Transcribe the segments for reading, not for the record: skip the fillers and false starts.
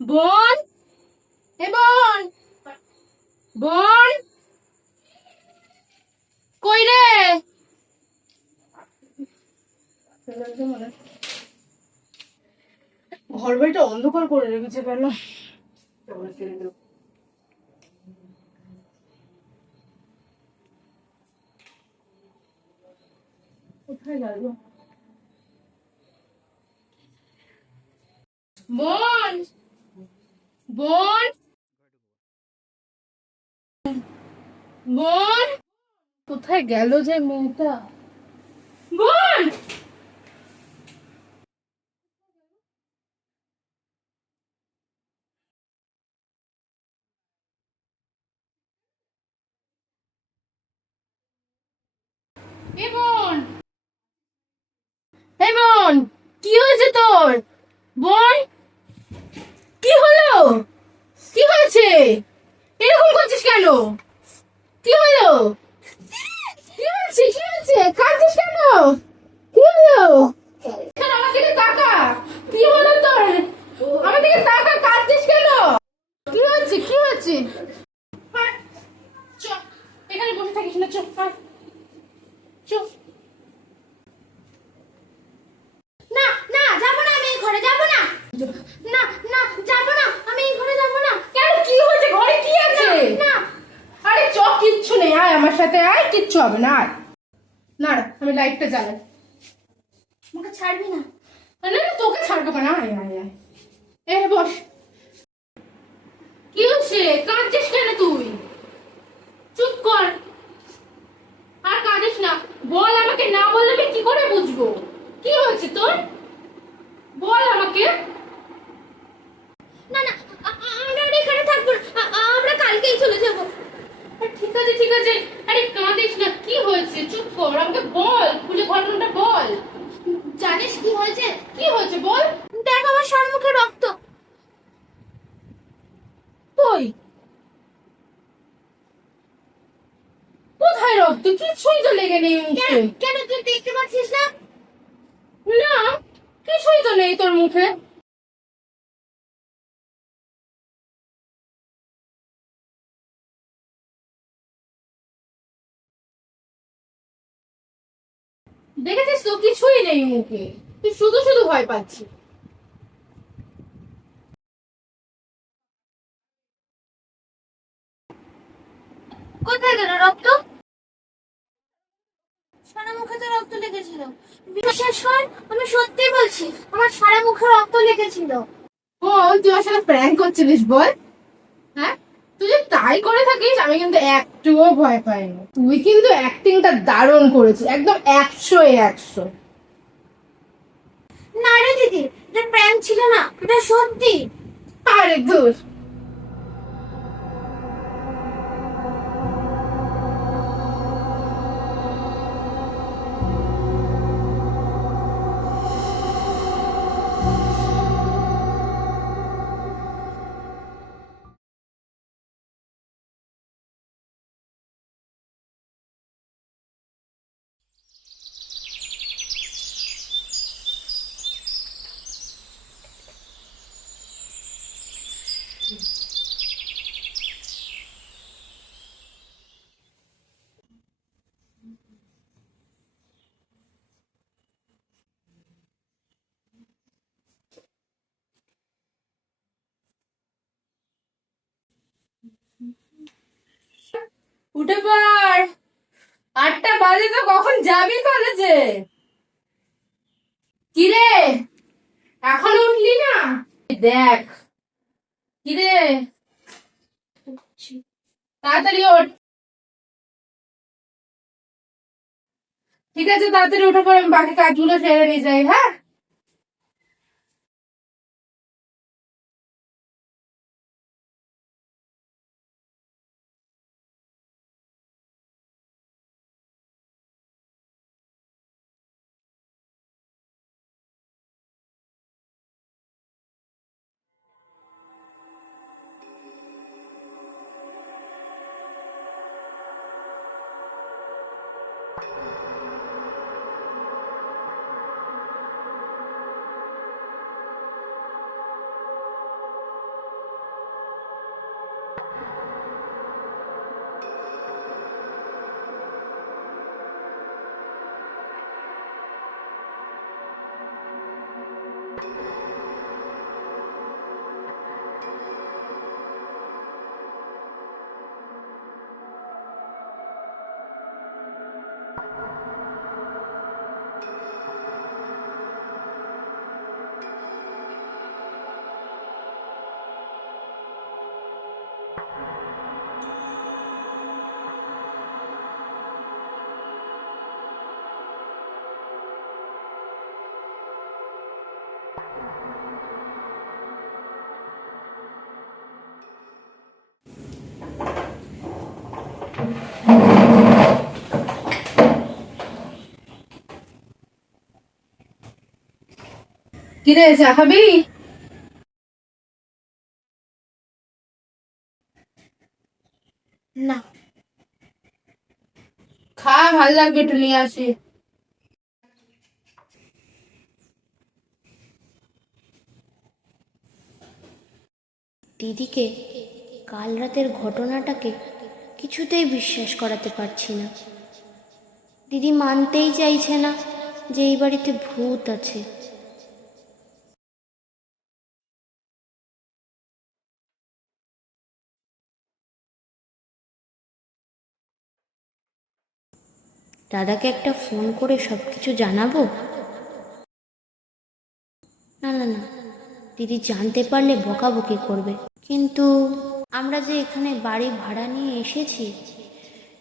বোন, এ বোন, বোন কই রে? ঘর বাড়িটা অন্ধকার করে রেখেছে কেন? কোথায় গেল? বোন, বোন, বোন, কোথায় গেল যে মেয়েটা? বোন, এ বোন, এ বোন, কি হয়েছে তোর? বোন, কি হলো? কি হয়েছে? এরকম করছিস কেন? কি হলো? কি হয়েছে? কি হয়েছে? কাঁদছিস কেন? কি হলো? আমার দিকে তাকা। কি হলো তোর? আমার দিকে তাকা, কাঁদছিস কেন? কি হয়েছে? কি হয়েছে? আয়, চ, এখানে বসে থাকিস না, চ, আয়, চ। না, না, যাবো না, আমি এই ঘরে যাবো না। না, না, যাবো না, আমি এই ঘরে যাবো না। কেন, কি হয়েছে? ঘরে কি আছে? না, আরে চ, কিচ্ছু নেই, আয় আমার সাথে আয়, কিচ্ছু হবে না, আয়। না, আমি লাইটটা জ্বালাই। আমাকে ছাড়বি না? না, না, তোকে ছাড়বো কেন? আয়, আয়, আয়, এ বস। কি হচ্ছে? কাঁদছিস কেন তুই? চুপ কর, আর কাঁদিস না। বল আমাকে, না বললে আমি কি করে বুঝবো কি হয়েছে তোর? বল আমাকে। না, না, আমরা এখানে থাকবো না, আমরা কালকেই চলে যাব। ঠিক আছে, ঠিক আছে, আরে কাঁদিস না, কি হয়েছে? চুপ কর, আমাকে বল, খুলে ঘটনাটা বল। জানিস কি হয়েছে? কি হয়েছে বল। দেখ, আমার সম্মুখে রক্ত। কই? কোথায় রক্ত? কিছুই তো লেগে নেই মুখে। কেন, তুই দেখতে পাচ্ছিস না? না, কিছুই তো নেই তোর মুখে। দেখেছিস তো, কিছুই নেই মুখে। তুই শুধু শুধু ভয় পাচ্ছিস। কোথায় গেল রক্ত? সারা মুখে তো রক্ত লেগেছিল। বিশ্বাস কর, আমি সত্যি বলছি, আমার সারা মুখে রক্ত লেগেছিল। ও, তুই আমার সাথে প্র্যাঙ্ক করছিলিস বল? হ্যাঁ, তুই যে তাই করে থাকিস, আমি কিন্তু একটুও ভয় পাইনি। তুই কিন্তু অ্যাক্টিংটা দারুণ করেছিস, একদম 100-এ 100। না রে দিদি, এটা প্র্যাঙ্ক ছিল না, এটা সত্যি। আরে ধুর। উঠে পড়, 8টা বাজে তো, কখন যাবি কলেজে? কিরে, এখন উঠলি না? দেখ, কিরে, তাড়াতাড়ি ওঠ। ঠিক আছে, তাড়াতাড়ি উঠে পড়ে আমি বাকি কাজগুলো সেরে নিয়ে যাই, হ্যাঁ? কিরে, চা খাবি? না, খা, ভাল লাগবে, একটু নিয়ে আসি। দিদিকে কাল রাতের ঘটনাটাকে কিছুতেই বিশ্বাস করাতে পারছি না। দিদি মানতেই চাইছে না যে এই বাড়িতে ভূত আছে। দাদাকে একটা ফোন করে সব কিছু জানাবো? না না না, দিদি জানতে পারলে বকাবকি করবে। কিন্তু আমরা যে এখানে বাড়ি ভাড়া নিয়ে এসেছি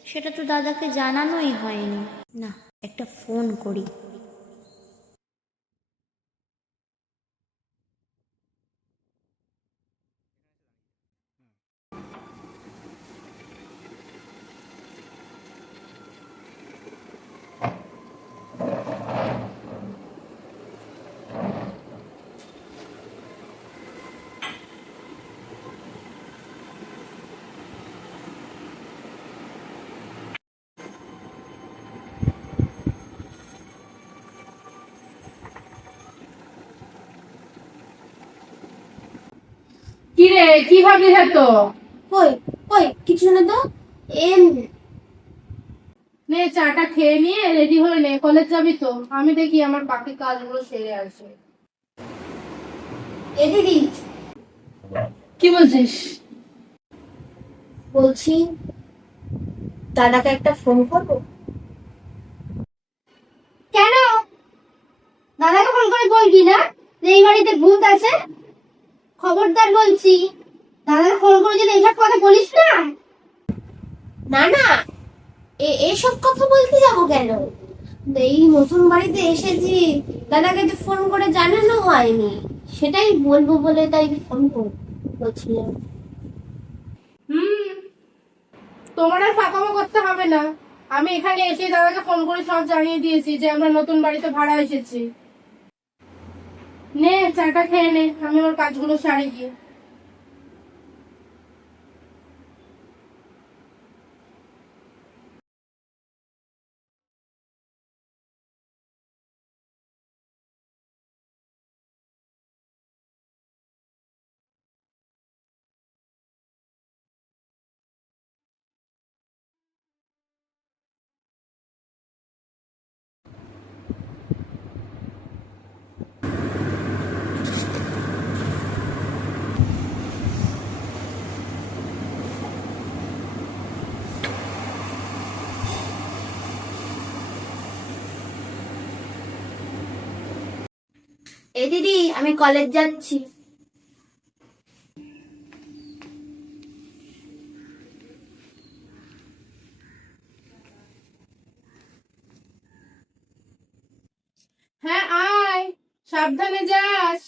সেটা তো দাদাকে জানানোই হয়নি। না, একটা ফোন করি। কিরে, কি ভাবছিস এত? কই কই কিছু না তো, এমনি। নে, চাটা খেয়ে নিয়ে রেডি হয়ে নে, কলেজ যাবি তো? আমি দেখি আমার বাকি কাজগুলো সেরে আসি। এ দিদি, কি বলছিস? বলছি দাদাকে একটা ফোন করবো। কেন? দাদাকে ফোন করে বলবি না যে এই বাড়িতে ভূত আছে? খবরদার বলছি, দাদাকে ফোন করে যদি এইসব কথা বলিস না। না না, এসব কথা বলতে যাবো কেন? এই নতুন বাড়িতে এসেছি, দাদাকে তো ফোন করে জানানো হয়নি, সেটাই বলবো বলে তাই ফোন করছিলাম। হুম, তোমার আর পাকামো করতে হবে না। আমি এখানে এসে দাদাকে ফোন করে সব জানিয়ে দিয়েছি যে আমরা নতুন বাড়িতে ভাড়া এসেছি। নে, চাটা খেয়ে নে, আমি আমার কাজগুলো সারি গিয়ে। এই দিদি, আমি কলেজ যাচ্ছি। হ্যাঁ আয়, সাবধানে যাস।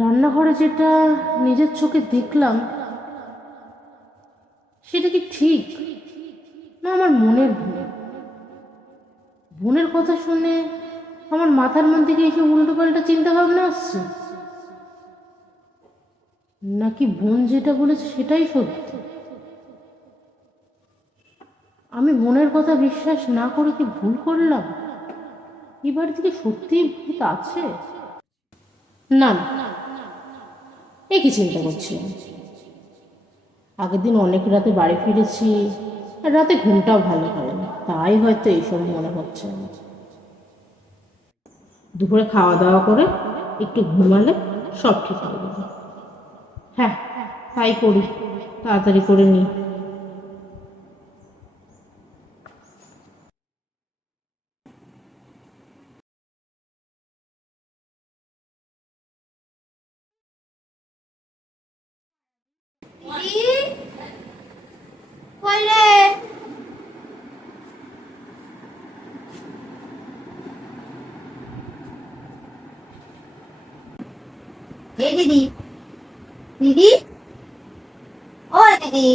রান্নাঘরে যেটা নিজের চোখে দেখলাম সেটা কি ঠিক, না আমার মনের ভুল? বোনের কথা শুনে আমার মাথার মধ্যে কি এসে উল্টো পাল্টা চিন্তা ভাবনা আসছে, নাকি বোন যেটা বলেছে সেটাই সত্যি? আমি বোনের কথা বিশ্বাস না করে কি ভুল করলাম? এবার থেকে সত্যিই ভূত আছে? না না, একই চিন্তা করছি। আগের দিন অনেক রাতে বাড়ি ফিরেছি, আর রাতে ঘুমটাও ভালো হয়নি, তাই হয়তো এইসব মনে হচ্ছে আমার। দুপুরে খাওয়া দাওয়া করে একটু ঘুমালে সব ঠিক হয়ে যাবে। হ্যাঁ, তাই করি, তাড়াতাড়ি করে নিই। দিদি, কই রে? এই দিদি, দিদি, ও দিদি,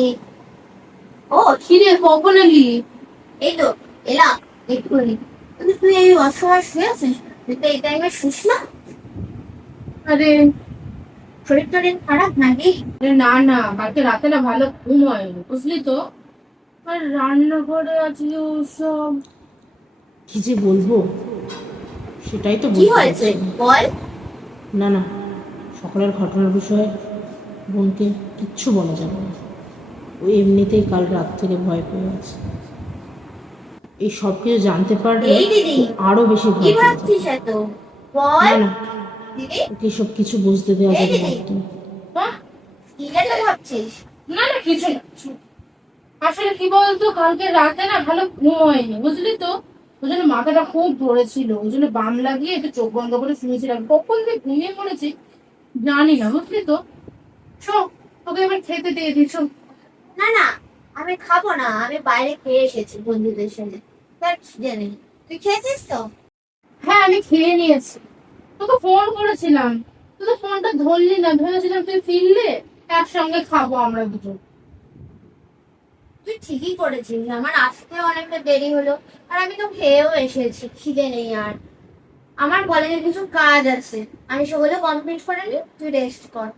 ও খিরে, কখন এলি? এই তো এলাম এক্ষুনি। কিন্তু তুই এই অসময় শুয়ে আছিস? তুই তো এই টাইমে শুস না? আরে শরীর টরীর খারাপ নাকি? না না, কালকে রাতে না ভালো ঘুম হয়নি, বুঝলি তো। আর রান্নাঘরে আজকে ওসব কি যে বলবো, সেটাই তো কি বুঝতে হয়েছে পারছি না। বল। না না, সকালের ঘটনার বিষয়ে বোনকে কিচ্ছু বলা যাবে না। ও এমনিতেই কাল রাত থেকে ভয় পেয়ে আছে। এই সব কিছু জানতে পারলে এই দিদি, ও আরো বেশি কি ভয় পেয়ে যাবে। ভাবছিস এত? বল না না, দিদি। ওকে সব কিছু বুঝতে দেওয়া এই যাবে না দিদি, একদম। কি যেন ভাবছিস? না না, কিছু না কিছু না। আসলে কি বলতো, কালকে রাতে না ভালো ঘুম হয়নি, বুঝলি তো। ওই জন্য মাথাটা খুব ধরেছিল, ওই জন্য বাম লাগিয়ে একটু চোখ বন্ধ করে শুয়েছিলাম, কখন যে ঘুমিয়ে পড়েছি জানি না, বুঝলি তো। শো, তোকে এবার খেতে দিয়ে দিচ্ছ। না না, আমি খাবো না, আমি বাইরে খেয়ে এসেছি বন্ধুদের সাথে। তার খিদে নেই। তুই খেয়েছিস তো? হ্যাঁ, আমি খেয়ে নিয়েছি। তোকে ফোন করেছিলাম, তুই তো ফোনটা ধরলি না, ভেবেছিলাম তুই ফিরলে একসঙ্গে খাবো আমরা দুটো। তুই ঠিকই করেছিস, আমার আসতে অনেকটা দেরি হলো। আর আমি তো খেয়েও এসেছি, খিদে নেই আর। আমার কলেজে কিছু কাজ আছে, আমি সেগুলো কমপ্লিট করে নি, তুই রেস্ট কর।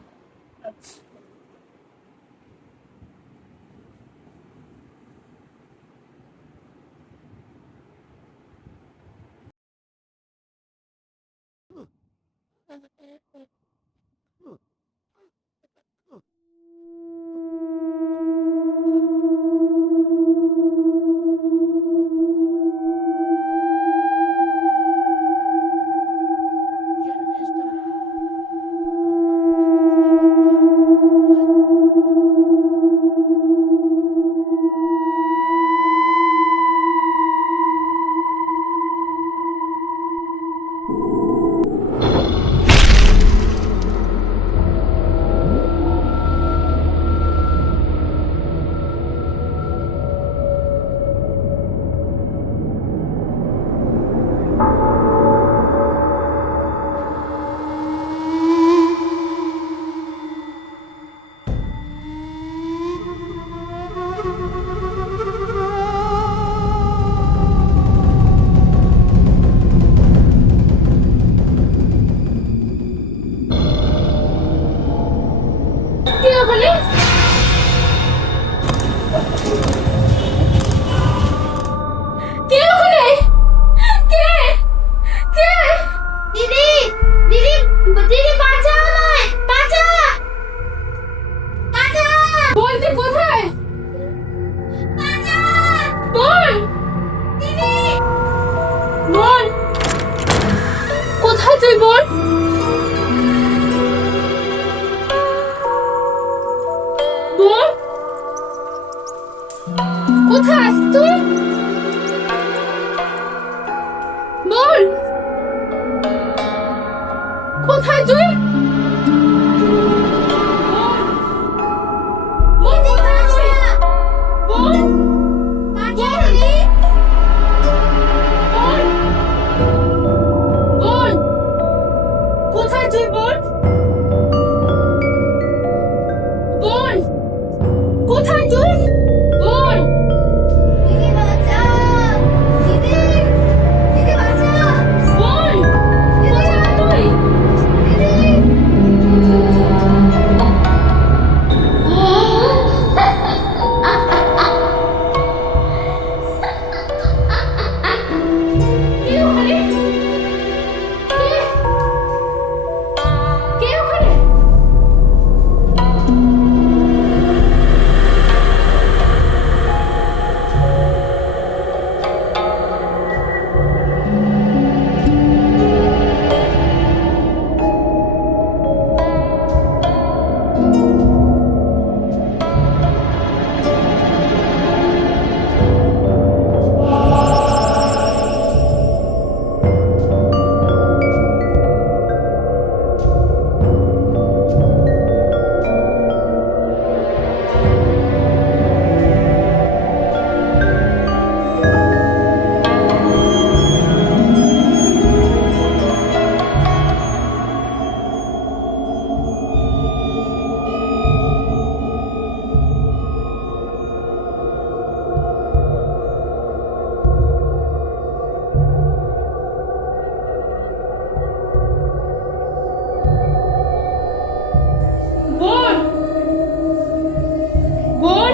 কোথায় আছিস তুই? বল, কোথায় তুই? বল, কোথায় আছিস? বল, বল, বল, কোথায় তুই? বল, বল, কোথায় তুই? বল, দিদি বাঁচাও, দিদি, দিদি বাঁচাও, বল, কোথায় তুই? দিদি। কে ওখানে? কে? কে ওখানে? বল, বল, বল, বল,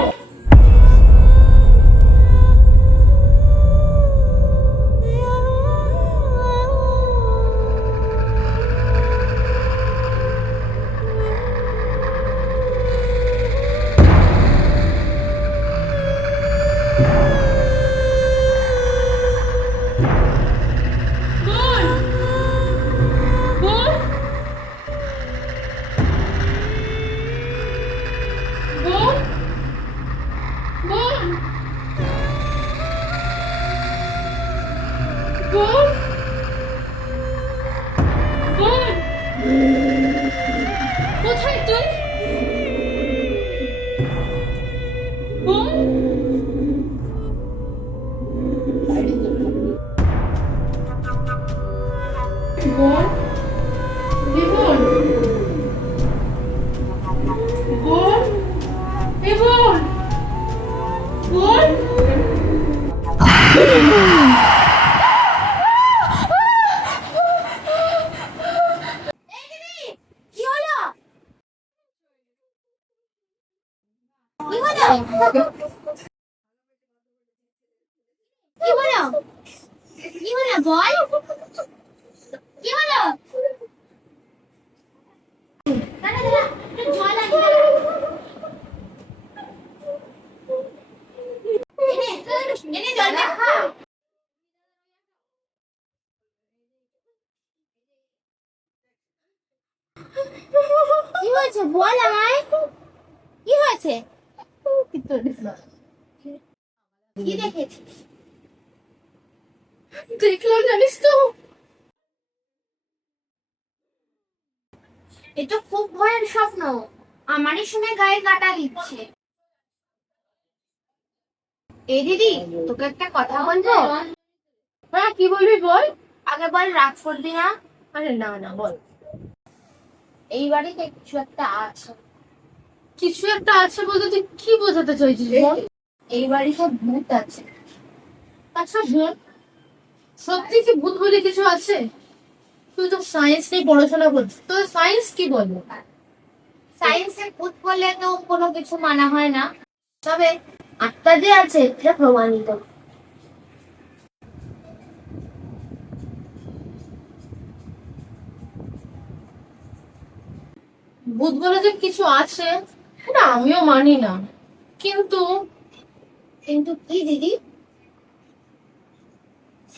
বল, বল, বল, বল, কোথায় তুই? বল, বল, বিমল, বল, বিমল, বল। এই দিদি, কি হলো? কি হলো? কি হলো? কি হলো বল? কি হলো? দাঁড়া, দাঁড়া, একটু জল আনি, দাঁড়া। এনে, এনে জলটা খা। কি হয়েছে বল আমায়? কি হয়েছে? কি দেখেছিস? দেখলাম জানিস তো, এটা খুব ভয়ের স্বপ্ন। আমারই শুনে গায়ে কাটা দিচ্ছে। এই দিদি, তোকে একটা কথা বলবো? হ্যাঁ কি বলবি বল। আগে বল, রাগ করবি না? আরে না না, বল। এই বাড়িতে কিছু একটা আছে। কিছু একটা আছে বলতে তুই কি বোঝাতে চাইছিস বল। এই বাড়িতে ভূত আছে। আচ্ছা বল, সত্যি কি ভূত বলে কিছু আছে? তুই তো সায়েন্স নিয়ে পড়াশোনা করছিস, তো সায়েন্স কি বলে? সায়েন্সে ভূত বলে তো কোনো কিছু মানা হয় না, তবে আত্মা যে আছে এটা প্রমাণিত। ভূত বলে যে কিছু আছে এটা আমিও মানি না, কিন্তু কিন্তু কি দিদি?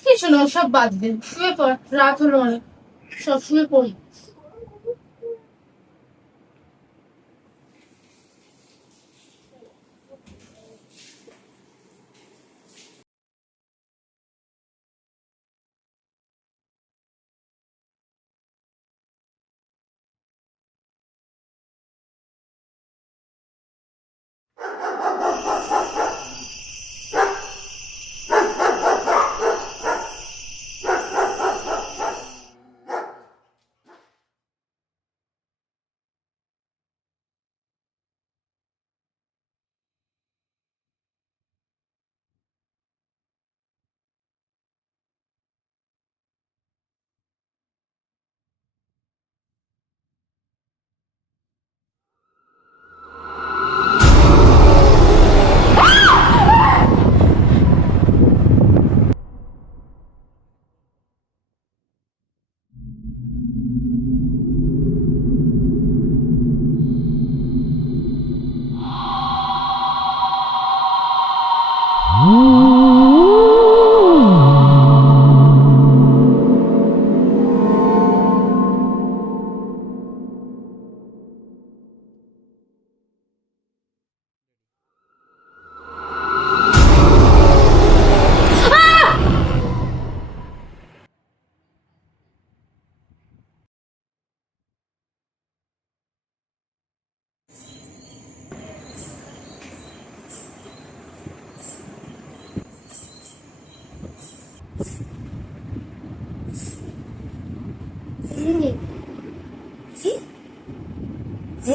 কিছু না, সব বাদ দে, শুয়ে পড়, রাত হলো অনেক, সব শুয়ে পড়ি।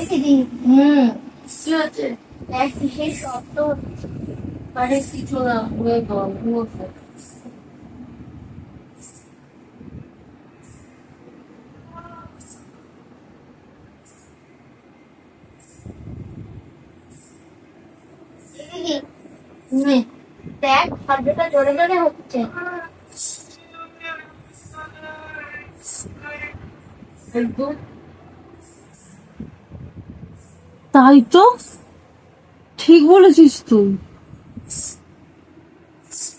দিদি কি হচ্ছে? এক বিশেষ শব্দ আরে কিছু না, হয়ে বল ঘুমোচ্ছে। দিদি দেখ শব্দটা জোরে জোরে হচ্ছে। একদম তাই তো, ঠিক বলেছিস তুই।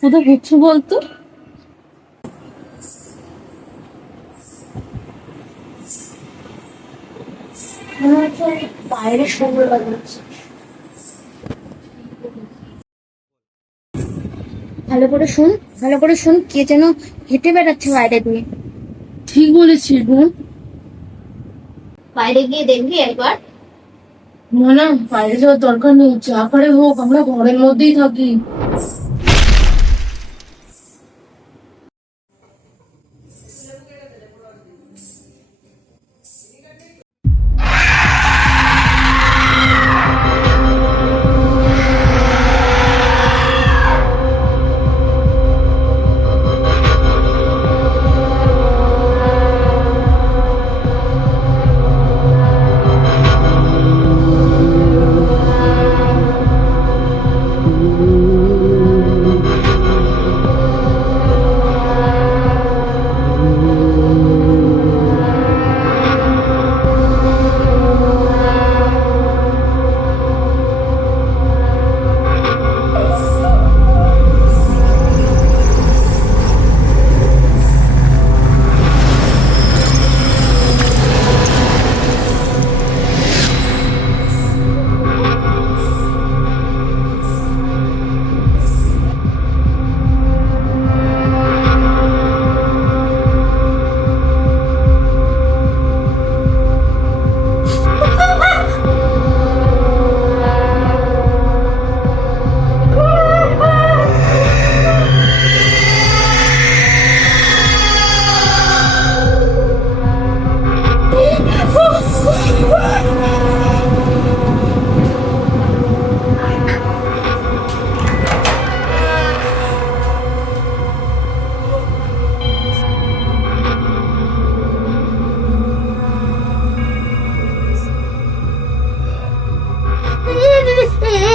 কোথায় হচ্ছে বলতো? মনে হচ্ছে বাইরে সুন্দর বাজাচ্ছে। ভালো করে শুন, ভালো করে শুন, কে যেন হেঁটে বেড়াচ্ছে বাইরে দিয়ে। ঠিক বলেছিস বোন। বাইরে গিয়ে দেখবি একবার। না না, বাইরে যাওয়ার দরকার নেই, যা করে হোক আমরা ঘরের মধ্যেই থাকি।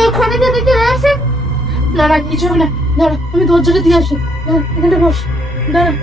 এখানে যদি চলে আসে। না না, কিছু হবে না, দাঁড়া আমি দরজাটা দিয়ে আসি। দাঁড়া, এখানে বস, দাঁড়া।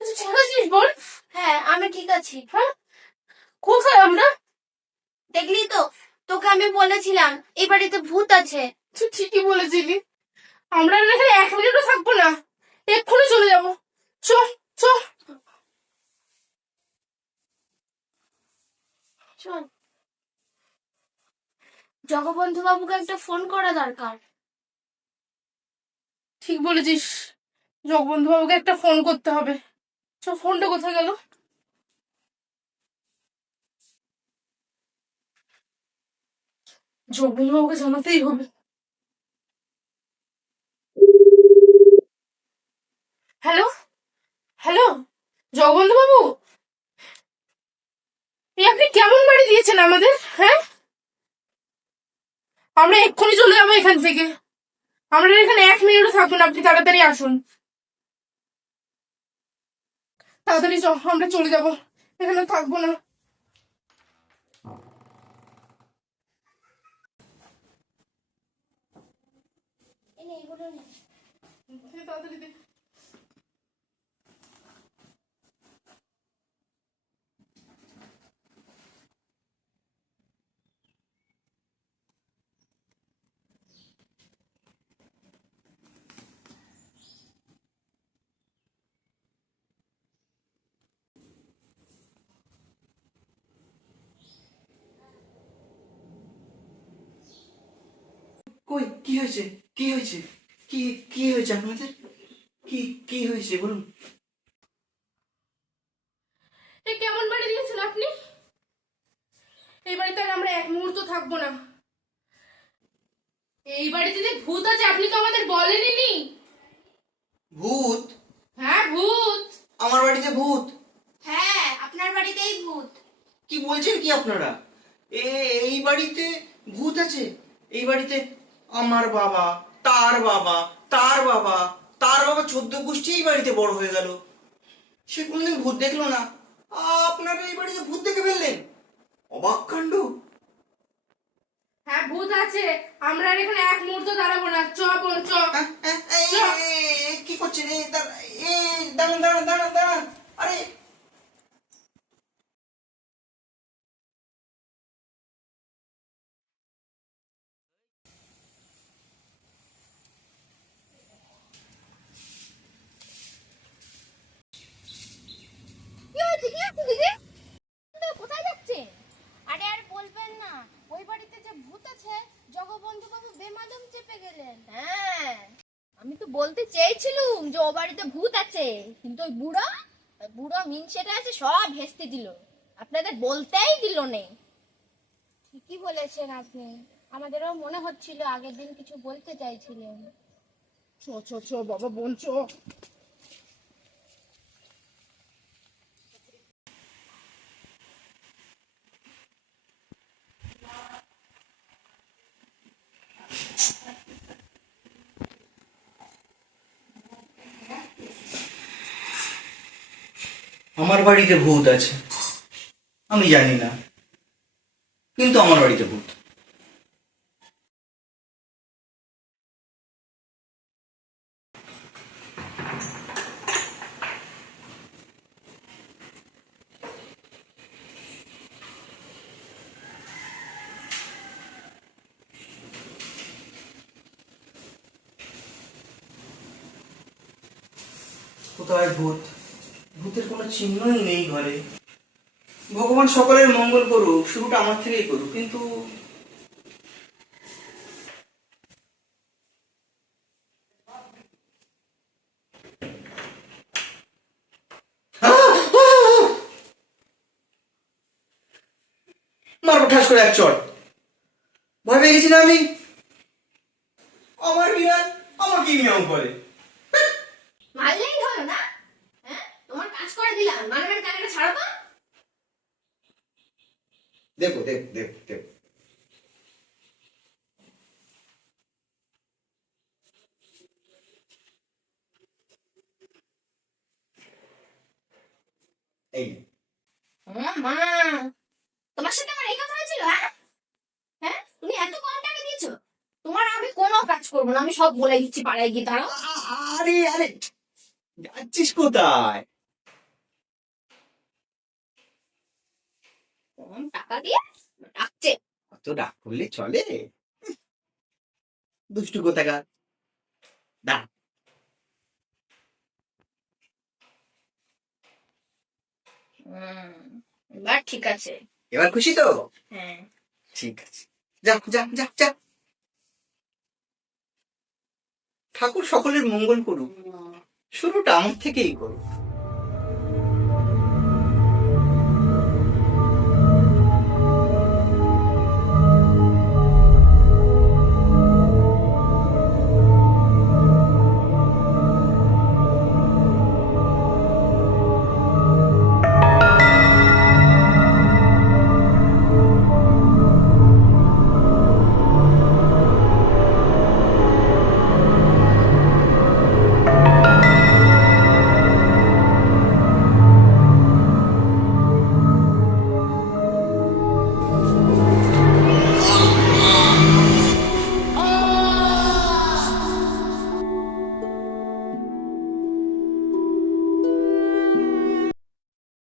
তুই ঠিক আছিস বোন? হ্যাঁ আমি ঠিক আছি। হ্যাঁ, কোথায় আমরা? দেখলি তো, তোকে আমি বলেছিলাম এই বাড়িতে ভূত আছে। তুই ঠিকই বলেছিলি। আমরা আর এখানে 1 মিনিটও থাকবো না, এক্ষুনি চলে যাবো। চ চ। চল, জগবন্ধু বাবুকে একটা ফোন করা দরকার। ঠিক বলেছিস, জগবন্ধু বাবুকে একটা ফোন করতে হবে। চ, ফোনটা কোথায় গেল? জগবন্ধু বাবুকে জানাতেই হবে। হ্যালো, হ্যালো, জগবন্ধু বাবু, আপনি কেমন বাড়ি দিয়েছেন আমাদের? হ্যাঁ, আমরা এক্ষুনি চলে যাবো এখান থেকে। আমরা এখানে 1 মিনিটও থাকবো না, আপনি তাড়াতাড়ি আসুন। তাড়াতাড়ি চ, আমরা চলে যাবো, এখানে থাকবো না। তাড়াতাড়ি দে। কই কি হয়েছে? কি হয়েছে? কি কি হয়েছে আপনাদের? কি কি হয়েছে বলুন? এ কেমন বাড়ি দিয়েছেন আপনি? এই বাড়িতে আর আমরা 1 মুহূর্ত থাকবো না। এই বাড়িতে যে ভূত আছে আপনি তো আমাদের বলেননি। ভূত? হ্যাঁ, ভূত। আমার বাড়িতে ভূত? হ্যাঁ, আপনার বাড়িতেই ভূত। কি বলছেন কি আপনারা? এই বাড়িতে ভূত আছে? এই বাড়িতে আমার বাবা, তার বাবা, তার বাবা, তার বাবা 14 গোষ্ঠী এই বাড়িতে বড় হয়ে গেল, সে কোনদিন ভূত দেখলো না। আপনারা এই বাড়িতে ভূত দেখে ফেললেন? অবাক কাণ্ড। হ্যাঁ, ভূত আছে। আমরা আর এখানে 1 মুহূর্ত দাঁড়াবো না। চ বোন, চ। কি করছেন? দাঁড়ান দাঁড়ান দাঁড়ান দাঁড়ান। আরে কি হয়েছে, কি হয়েছে দিদি? তো কোথায় যাচ্ছেন? আরে আর বলবেন না, ওই বাড়িতে যে ভূত আছে, জগবন্ধু বাবু বেমালুম চেপে গেলেন। হ্যাঁ, আমি তো বলতে চেয়েছিলুম যে ও বাড়িতে ভূত আছে, কিন্তু ওই বুড়ো মিনসেটা আছে সব হেসতে দিল, আপনাদের বলতেই দিল নেই। ঠিকই বলেছেন আপনি, আমাদেরও মনে হচ্ছিল আগের দিন কিছু বলতে চাইছিলেন। চ চ চ বাবা, বোন চ। আমার বাড়িতে ভূত আছে আমি জানি না, কিন্তু আমার বাড়িতে ভূত। কোথায় ভূত? ভূতের কোনো চিহ্নই নেই ঘরে। ভগবান সকলের মঙ্গল করুক, শুরুটা আমার থেকেই করুক, কিন্তু মারবো ঠাস করে এক চট। ভয় পেয়ে গেছি না আমি? আমার বিড়াল আমাকে মিয়াও করে। মারলেই হলো না? হ্যাঁ, তোমার কাজ করে দিলাম, মানে টাকাটা ছাড়ো তো। দেখো দেখো দেখো দেখো, এই নে। মা, তোমার সাথে আমার এই কথা হয়েছিল? হ্যাঁ হ্যাঁ, তুমি এত কম টাকা দিয়েছো, তোমার আমি কোনো কাজ করবো না, আমি সব বলে দিচ্ছি পাড়ায় গিয়ে। দাঁড়াও। আরে আরে, যাচ্ছিস কোথায়? কম টাকা দিয়ে ডাকছে। অত রাগ করলে চলে? দুষ্টু কোথাকার। দা এবার ঠিক আছে। এবার খুশি তো? হ্যাঁ। ঠিক আছে, যা যা যা যা। ঠাকুর সকলের মঙ্গল করুক, শুরুটা আমার থেকেই করুক।